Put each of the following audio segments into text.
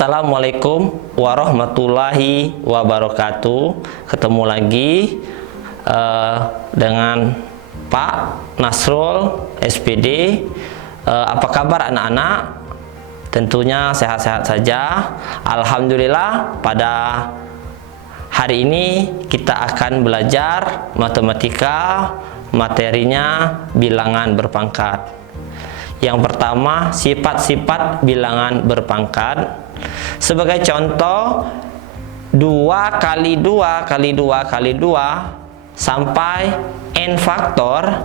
Assalamualaikum warahmatullahi wabarakatuh. Ketemu lagi dengan Pak Nasrul SPD. Apa kabar anak-anak? Tentunya sehat-sehat saja. Alhamdulillah, pada hari ini kita akan belajar matematika, materinya bilangan berpangkat. Yang pertama, sifat-sifat bilangan berpangkat. Sebagai contoh, 2 kali 2 kali 2 kali 2 sampai n faktor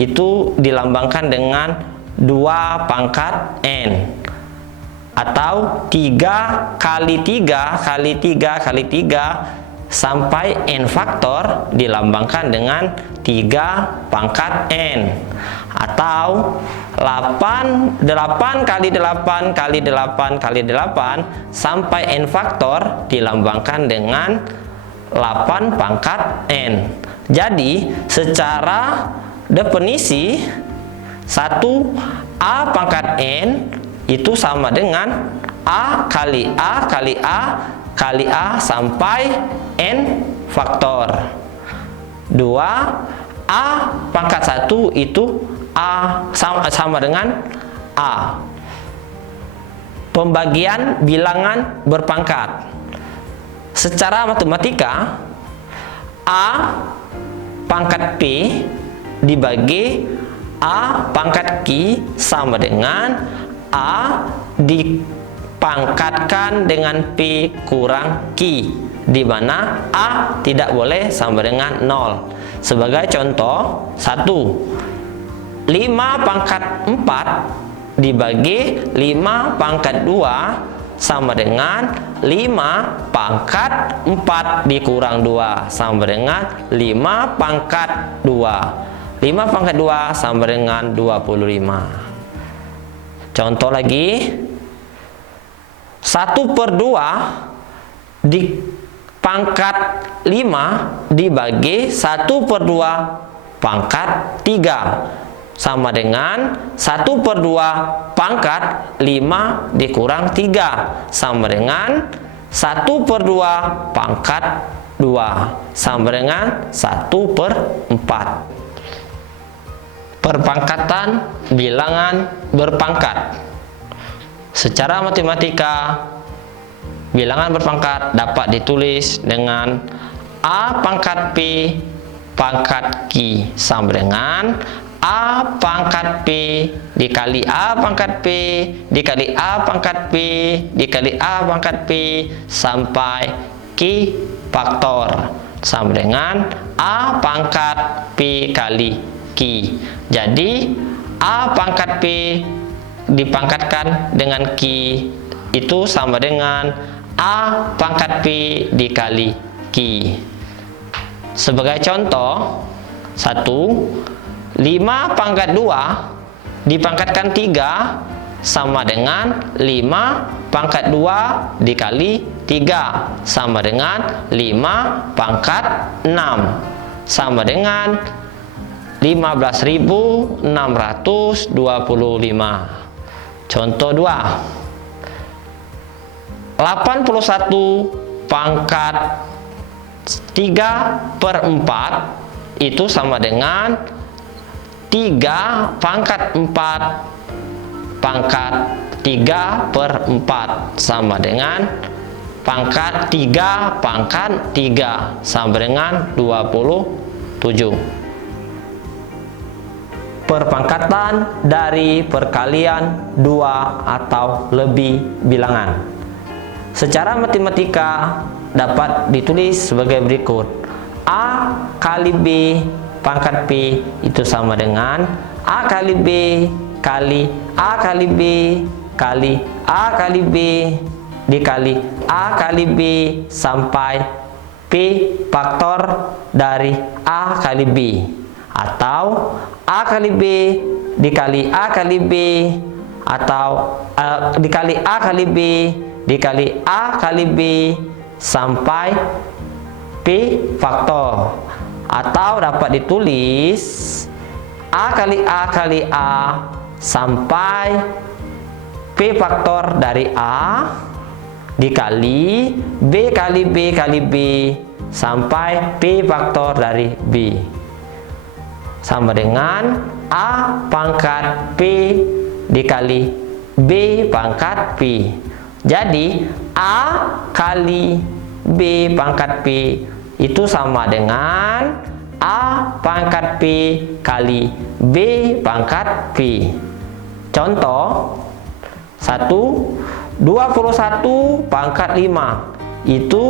itu dilambangkan dengan 2 pangkat n, atau 3 kali 3 kali 3 kali 3 sampai n faktor dilambangkan dengan 3 pangkat n, atau 8 kali 8 kali 8 kali 8 sampai n faktor dilambangkan dengan 8 pangkat n. Jadi secara definisi 1 A pangkat n itu sama dengan A kali A kali A kali A sampai n faktor. 2 A pangkat 1 itu A sama dengan A. Pembagian bilangan berpangkat. Secara matematika, A pangkat P dibagi A pangkat Q sama dengan A dipangkatkan dengan P kurang Q, di mana A tidak boleh sama dengan 0. Sebagai contoh, 1 5 pangkat 4 dibagi 5 pangkat 2 sama dengan 5 pangkat 4 dikurang 2 sama dengan 5 pangkat 2. 5 pangkat 2 sama dengan 25. Contoh lagi, 1/2 di pangkat 5 dibagi 1/2 pangkat 3 sama dengan 1/2 pangkat 5 dikurang 3 sama dengan 1/2 pangkat 2 sama dengan 1/4. Perpangkatan bilangan berpangkat. Secara matematika, bilangan berpangkat dapat ditulis dengan A pangkat P pangkat Q sama dengan A pangkat P dikali A pangkat P dikali A pangkat P dikali A pangkat P sampai Q faktor sama dengan A pangkat P kali Q. Jadi A pangkat P dipangkatkan dengan Q itu sama dengan A pangkat P dikali Q. Sebagai contoh, 1 5 pangkat 2 dipangkatkan 3 sama dengan 5 pangkat 2 dikali 3 sama dengan 5 pangkat 6 sama dengan 15.625. Contoh 2, 81 pangkat 3/4 itu sama dengan 3 pangkat 4 pangkat 3/4 sama dengan pangkat 3 pangkat 3 sama dengan 27. Perpangkatan dari perkalian 2 atau lebih bilangan. Secara matematika dapat ditulis sebagai berikut. A kali B pangkat P itu sama dengan A kali B kali A kali B kali A kali B dikali A kali B sampai P faktor dari A kali B, atau A kali B dikali A kali B atau dikali A kali B dikali A kali B sampai P faktor, atau dapat ditulis A kali A kali A sampai P faktor dari A dikali B kali B kali B sampai P faktor dari B sama dengan A pangkat P dikali B pangkat P. Jadi A kali B pangkat P itu sama dengan A pangkat P kali B pangkat P. Contoh 21 pangkat 5 itu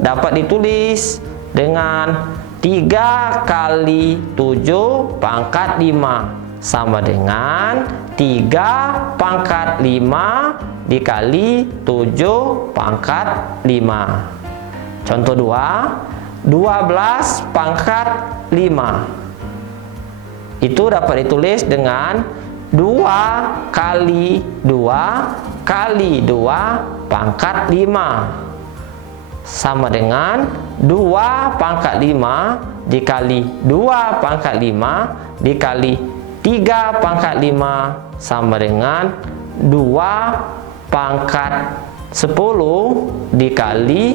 dapat ditulis dengan 3 kali 7 pangkat 5 sama dengan 3 pangkat 5 dikali 7 pangkat 5. Contoh 2, 12 pangkat 5 itu dapat ditulis dengan 2 kali 2 kali 2 pangkat 5 sama dengan 2 pangkat 5 dikali 2 pangkat 5 dikali 3 pangkat 5 sama dengan 2 pangkat 10 dikali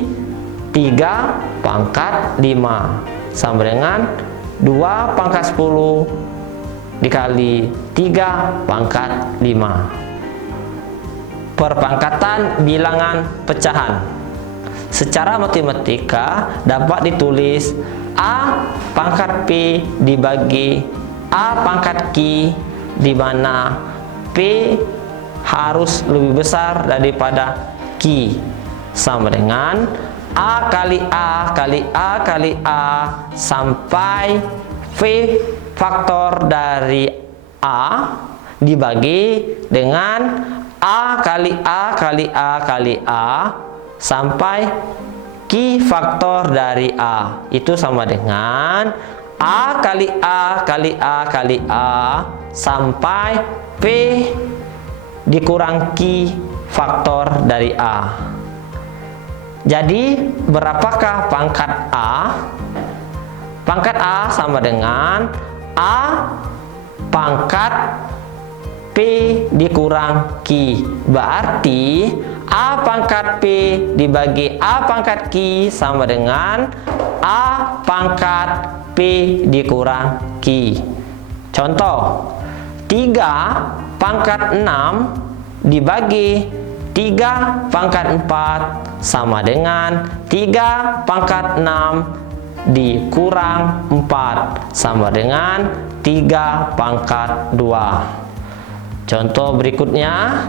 3 pangkat 5 sama dengan 2 pangkat 10 dikali 3 pangkat 5. Perpangkatan bilangan pecahan. Secara matematika dapat ditulis A pangkat P dibagi A pangkat Q, di mana P harus lebih besar daripada Q, sama dengan A kali A kali A kali A sampai V faktor dari A dibagi dengan A kali A kali A kali A sampai Q faktor dari A itu sama dengan A kali A kali A kali A sampai P dikurang Q faktor dari A. Jadi berapakah pangkat A? Pangkat A sama dengan A pangkat P dikurang Q. Berarti A pangkat P dibagi A pangkat Q sama dengan A pangkat P dikurang Q. Contoh 3 pangkat 6 dibagi 3 pangkat 4 sama dengan 3 pangkat 6 dikurang 4 sama dengan 3 pangkat 2. Contoh berikutnya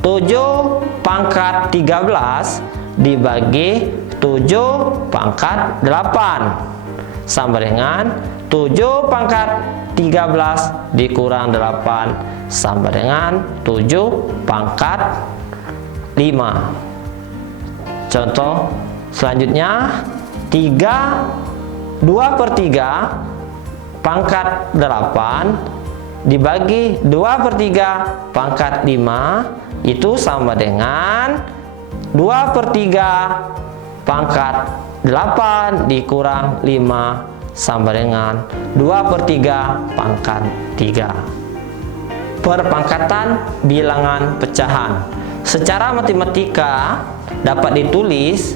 7 pangkat 13 dibagi 7 pangkat 8 sama dengan 7 pangkat 13 dikurang 8 sama dengan 7 pangkat 5. Contoh selanjutnya 2/3 pangkat 8 dibagi 2/3 pangkat 5 itu sama dengan 2/3 pangkat 8 dikurang 5 sama dengan 2/3 pangkat 3. Perpangkatan bilangan pecahan. Secara matematika dapat ditulis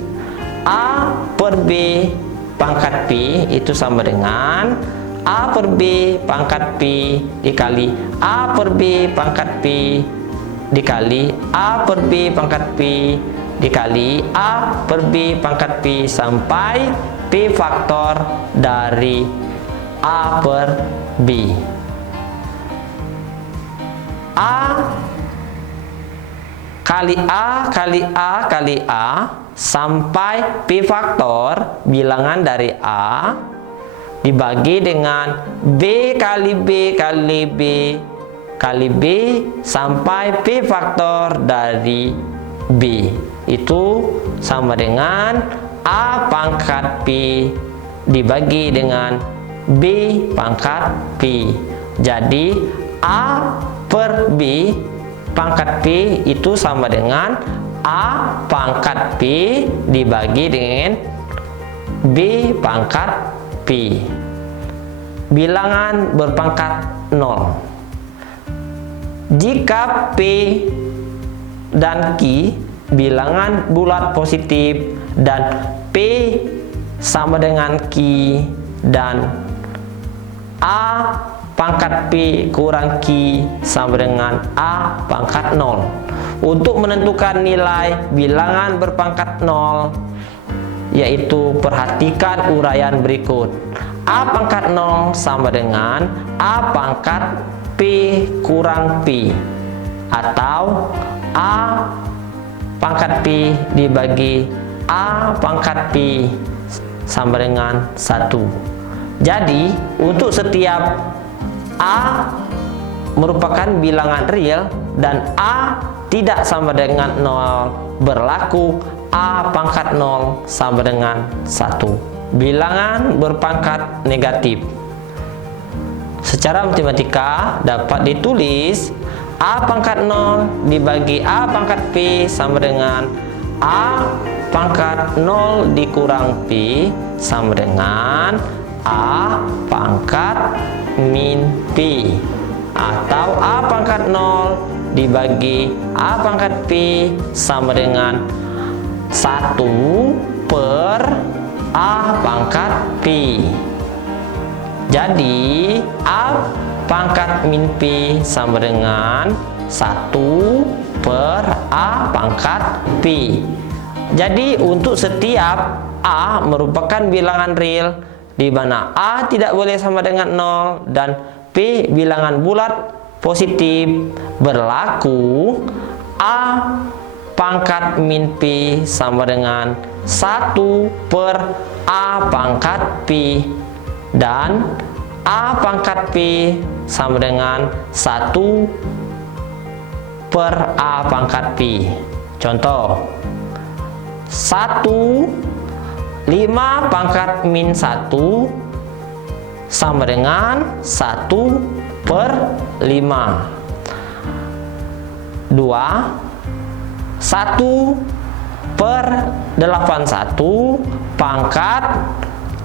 A per B pangkat P itu sama dengan A per B pangkat P dikali A per B pangkat P dikali A per B pangkat P dikali A per B pangkat P sampai P faktor dari A per B. A kali A kali A kali A sampai P faktor bilangan dari A dibagi dengan B kali B kali B kali B sampai P faktor dari B itu sama dengan A pangkat P dibagi dengan B pangkat P. Jadi A per B pangkat P itu sama dengan A pangkat P dibagi dengan B pangkat P. Bilangan berpangkat 0. Jika P dan Q bilangan bulat positif, dan P sama dengan Q, dan A pangkat P kurang Q sama dengan A pangkat 0. Untuk menentukan nilai bilangan berpangkat 0, yaitu perhatikan uraian berikut. A pangkat 0 sama dengan A pangkat P kurang P, atau A pangkat P dibagi A pangkat P sama dengan 1. Jadi, untuk setiap A merupakan bilangan real dan A tidak sama dengan 0, berlaku A pangkat 0 sama dengan 1. Bilangan berpangkat negatif. Secara matematika dapat ditulis A pangkat 0 dibagi A pangkat P sama dengan A pangkat 0 dikurang P sama dengan A pangkat min P, atau A pangkat 0 dibagi A pangkat P sama dengan 1 per A pangkat P. Jadi A pangkat min P sama dengan 1 per A pangkat P. Jadi untuk setiap A merupakan bilangan real di mana A tidak boleh sama dengan 0 dan P bilangan bulat positif, berlaku A pangkat min P sama dengan 1 per A pangkat P, dan A pangkat P sama dengan 1 per A pangkat P. Contoh 5 pangkat min 1 sama dengan 1 per 5. 2 1 per 81 pangkat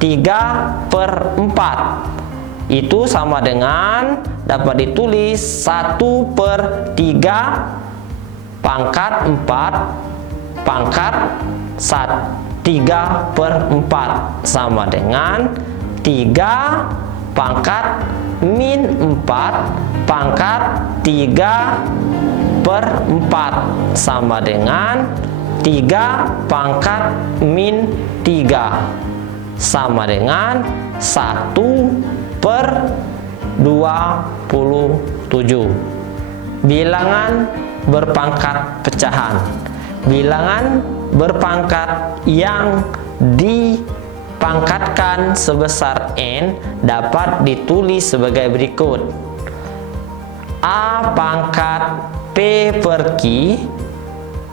3 per 4. Itu sama dengan dapat ditulis 1 per 3 pangkat 4 pangkat 3 per 4 sama dengan 3 pangkat min 4 pangkat 3 per 4 sama dengan 3 pangkat min 3 sama dengan 1 per 27. Bilangan berpangkat pecahan. Bilangan berpangkat yang dipangkatkan sebesar n dapat ditulis sebagai berikut. A pangkat P per Q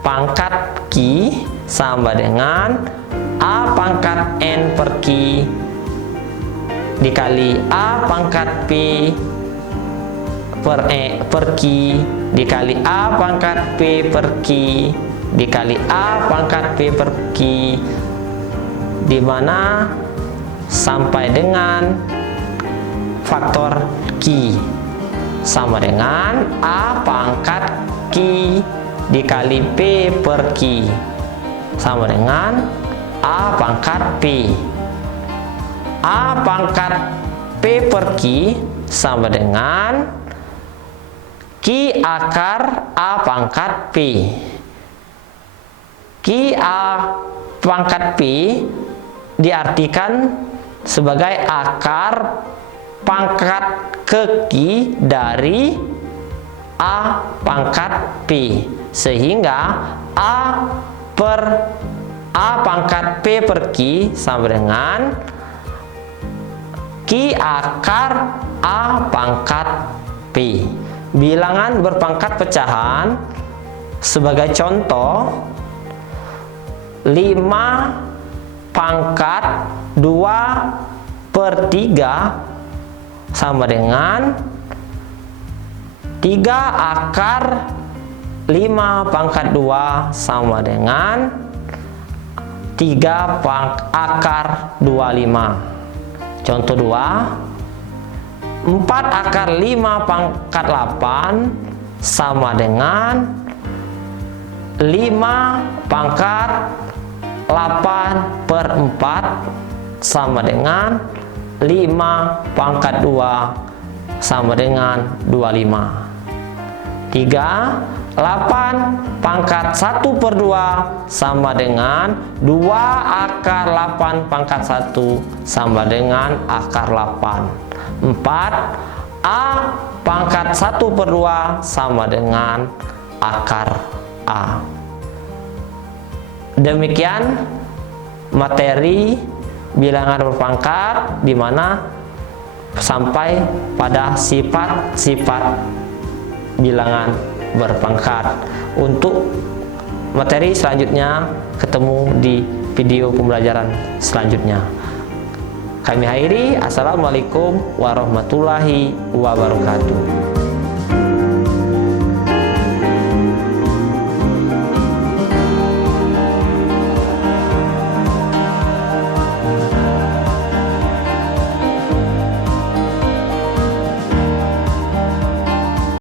pangkat Q sama dengan A pangkat N per Q dikali A pangkat P per Q dikali A pangkat P per Q dikali A pangkat P per Q, di mana sampai dengan faktor Q sama dengan A pangkat Q dikali P per Q sama dengan A pangkat P. A pangkat P per Q sama dengan Q akar A pangkat P. Q A pangkat P diartikan sebagai akar pangkat ke Q dari A pangkat P, sehingga A per A pangkat P per Q sama dengan Q akar A pangkat P. Bilangan berpangkat pecahan sebagai contoh 5 pangkat 2 per 3 sama dengan 3 akar 5 pangkat 2 sama dengan 3 akar 25. Contoh 2, 4 akar 5 pangkat 8 sama dengan 5 pangkat 8/4 sama dengan 5 pangkat 2 sama dengan 25. 3. 8 pangkat 1/2 sama dengan 2 akar 8 pangkat 1 sama dengan akar 8. 4. A pangkat 1/2 sama dengan akar A. Demikian materi bilangan berpangkat, di mana sampai pada sifat-sifat bilangan berpangkat. Untuk materi selanjutnya ketemu di video pembelajaran selanjutnya. Kami akhiri. Assalamualaikum warahmatullahi wabarakatuh.